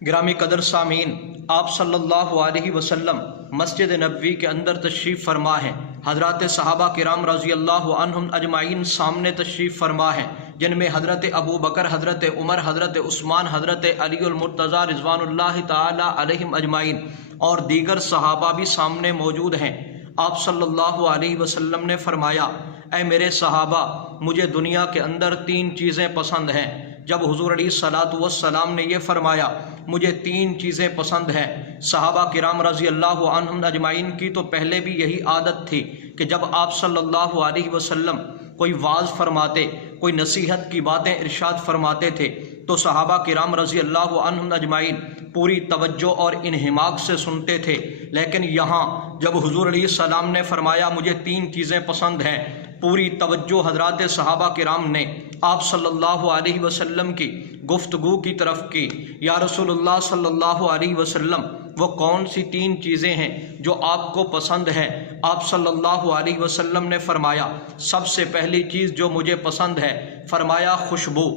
گرامی قدر سامعین، آپ صلی اللہ علیہ وسلم مسجد نبوی کے اندر تشریف فرما ہیں۔ حضرات صحابہ کرام رضی اللہ عنہم اجمعین سامنے تشریف فرما ہیں، جن میں حضرت ابو بکر، حضرت عمر، حضرت عثمان، حضرت علی المرتضیٰ رضوان اللہ تعالی علیہم اجمعین اور دیگر صحابہ بھی سامنے موجود ہیں۔ آپ صلی اللہ علیہ وسلم نے فرمایا، اے میرے صحابہ، مجھے دنیا کے اندر 3 چیزیں پسند ہیں۔ جب حضور علیہ الصلوۃ والسلام نے یہ فرمایا مجھے 3 چیزیں پسند ہیں، صحابہ کرام رضی اللہ عنہم اجمعین کی تو پہلے بھی یہی عادت تھی کہ جب آپ صلی اللہ علیہ وسلم کوئی وعظ فرماتے، کوئی نصیحت کی باتیں ارشاد فرماتے تھے تو صحابہ کرام رضی اللہ عنہم اجمعین پوری توجہ اور انہماک سے سنتے تھے۔ لیکن یہاں جب حضور علیہ السلام نے فرمایا مجھے 3 چیزیں پسند ہیں، پوری توجہ حضرات صحابہ کرام نے آپ صلی اللہ علیہ وسلم کی گفتگو کی طرف کی۔ یا رسول اللہ صلی اللہ علیہ وسلم، وہ کون سی 3 چیزیں ہیں جو آپ کو پسند ہیں؟ آپ صلی اللہ علیہ وسلم نے فرمایا، سب سے پہلی چیز جو مجھے پسند ہے، فرمایا خوشبو۔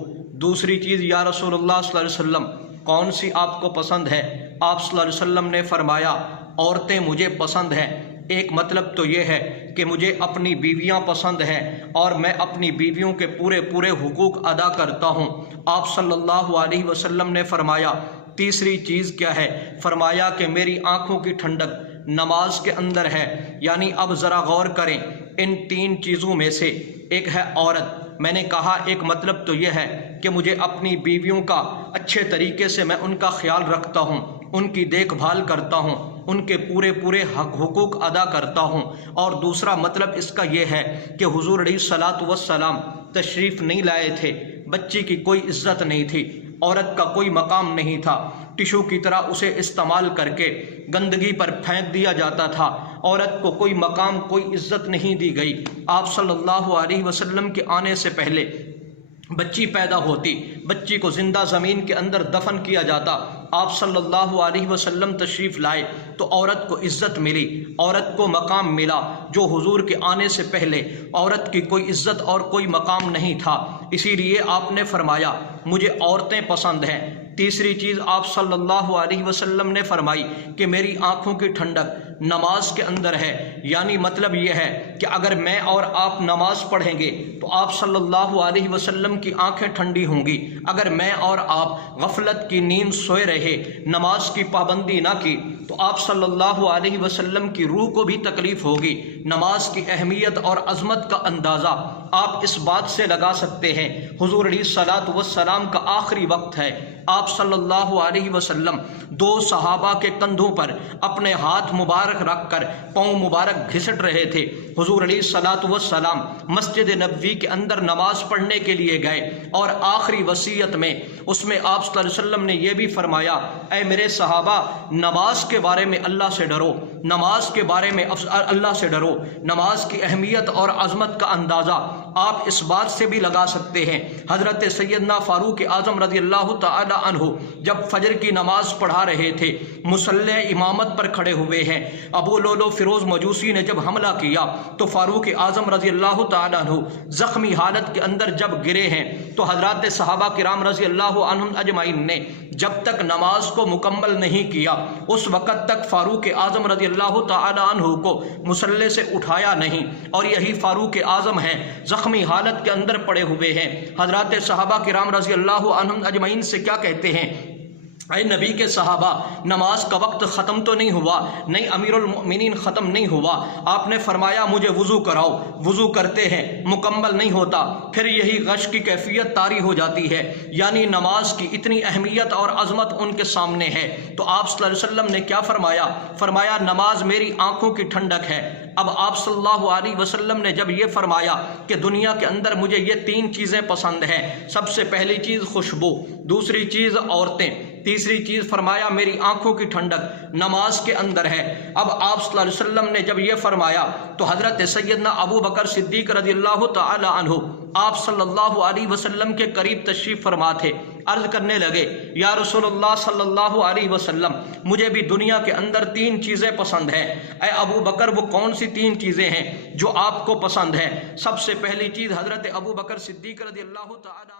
دوسری چیز، یا رسول اللہ صلی اللہ علیہ وسلم کون سی آپ کو پسند ہے؟ آپ صلی اللہ علیہ وسلم نے فرمایا، عورتیں مجھے پسند ہیں۔ ایک مطلب تو یہ ہے کہ مجھے اپنی بیویاں پسند ہیں اور میں اپنی بیویوں کے پورے حقوق ادا کرتا ہوں۔ آپ صلی اللہ علیہ وسلم نے فرمایا، تیسری چیز کیا ہے؟ فرمایا کہ میری آنکھوں کی ٹھنڈک نماز کے اندر ہے۔ یعنی اب ذرا غور کریں، ان 3 چیزوں میں سے ایک ہے عورت۔ میں نے کہا ایک مطلب تو یہ ہے کہ مجھے اپنی بیویوں کا اچھے طریقے سے میں ان کا خیال رکھتا ہوں، ان کی دیکھ بھال کرتا ہوں، ان کے پورے حقوق ادا کرتا ہوں۔ اور دوسرا مطلب اس کا یہ ہے کہ حضور علیہ الصلوۃ والسلام تشریف نہیں لائے تھے، بچی کی کوئی عزت نہیں تھی، عورت کا کوئی مقام نہیں تھا، ٹشو کی طرح اسے استعمال کر کے گندگی پر پھینک دیا جاتا تھا، عورت کو کوئی مقام، کوئی عزت نہیں دی گئی۔ آپ صلی اللہ علیہ وسلم کے آنے سے پہلے بچی پیدا ہوتی، بچی کو زندہ زمین کے اندر دفن کیا جاتا، آپ صلی اللہ علیہ وسلم تشریف لائے تو عورت کو عزت ملی، عورت کو مقام ملا، جو حضور کے آنے سے پہلے عورت کی کوئی عزت اور کوئی مقام نہیں تھا۔ اسی لیے آپ نے فرمایا مجھے عورتیں پسند ہیں۔ تیسری چیز آپ صلی اللہ علیہ وسلم نے فرمائی کہ میری آنکھوں کی ٹھنڈک نماز کے اندر ہے۔ یعنی مطلب یہ ہے کہ اگر میں اور آپ نماز پڑھیں گے تو آپ صلی اللہ علیہ وسلم کی آنکھیں ٹھنڈی ہوں گی۔ اگر میں اور آپ غفلت کی نیند سوئے رہے، نماز کی پابندی نہ کی تو آپ صلی اللہ علیہ وسلم کی روح کو بھی تکلیف ہوگی۔ نماز کی اہمیت اور عظمت کا اندازہ آپ اس بات سے لگا سکتے ہیں، حضور علیہ الصلوۃ والسلام کا آخری وقت ہے، آپ صلی اللہ علیہ وسلم 2 صحابہ کے کندھوں پر اپنے ہاتھ مبارک رکھ کر پاؤں مبارک گھسٹ رہے تھے۔ حضور علیہ الصلوۃ والسلام مسجد نبوی کے اندر نماز پڑھنے کے لیے گئے اور آخری وصیت میں اس میں آپ صلی اللہ علیہ وسلم نے یہ بھی فرمایا، اے میرے صحابہ، نماز کے بارے میں اللہ سے ڈرو، نماز کے بارے میں اللہ سے ڈرو۔ نماز کی اہمیت اور عظمت کا اندازہ آپ اس بات سے بھی لگا سکتے ہیں، حضرت سیدنا فاروق اعظم رضی اللہ تعالی عنہ جب فجر کی نماز پڑھا رہے تھے، مصلی امامت پر کھڑے ہوئے ہیں، ابو لولو فیروز مجوسی نے جب حملہ کیا تو فاروق اعظم رضی اللہ تعالی عنہ زخمی حالت کے اندر جب گرے ہیں تو حضرات صحابہ کرام رضی اللہ عنہم اجمعین نے جب تک نماز کو مکمل نہیں کیا اس وقت تک فاروق اعظم رضی اللہ تعالی عنہ کو مصلی سے اٹھایا نہیں، اور یہی فاروق اعظم ہیں، زخمی حالت کے اندر پڑے ہوئے ہیں۔ حضرات صحابہ کرام رضی اللہ عنہم اجمعین سے کیا کہتے ہیں، اے نبی کے صحابہ، نماز کا وقت ختم تو نہیں ہوا، نہیں امیر المؤمنین ختم نہیں ہوا۔ آپ نے فرمایا مجھے وضو کراؤ، وضو کرتے ہیں، مکمل نہیں ہوتا، پھر یہی غش کی کیفیت طاری ہو جاتی ہے۔ یعنی نماز کی اتنی اہمیت اور عظمت ان کے سامنے ہے تو آپ صلی اللہ علیہ وسلم نے کیا فرمایا؟ فرمایا نماز میری آنکھوں کی ٹھنڈک ہے۔ اب آپ صلی اللہ علیہ وسلم نے جب یہ فرمایا کہ دنیا کے اندر مجھے یہ 3 چیزیں پسند ہیں، سب سے پہلی چیز خوشبو، دوسری چیز عورتیں، تیسری چیز فرمایا میری آنکھوں کی ٹھنڈک نماز کے اندر ہے۔ اب آپ صلی اللہ علیہ وسلم نے جب یہ فرمایا تو حضرت سیدنا ابو بکر صدیق رضی اللہ تعالی عنہ آپ صلی اللہ علیہ وسلم کے قریب تشریف فرما تھے، عرض کرنے لگے، یا رسول اللہ صلی اللہ علیہ وسلم، مجھے بھی دنیا کے اندر 3 چیزیں پسند ہیں۔ اے ابو بکر، وہ کون سی 3 چیزیں ہیں جو آپ کو پسند ہیں؟ سب سے پہلی چیز حضرت ابو بکر صدیق رضی اللہ تعالی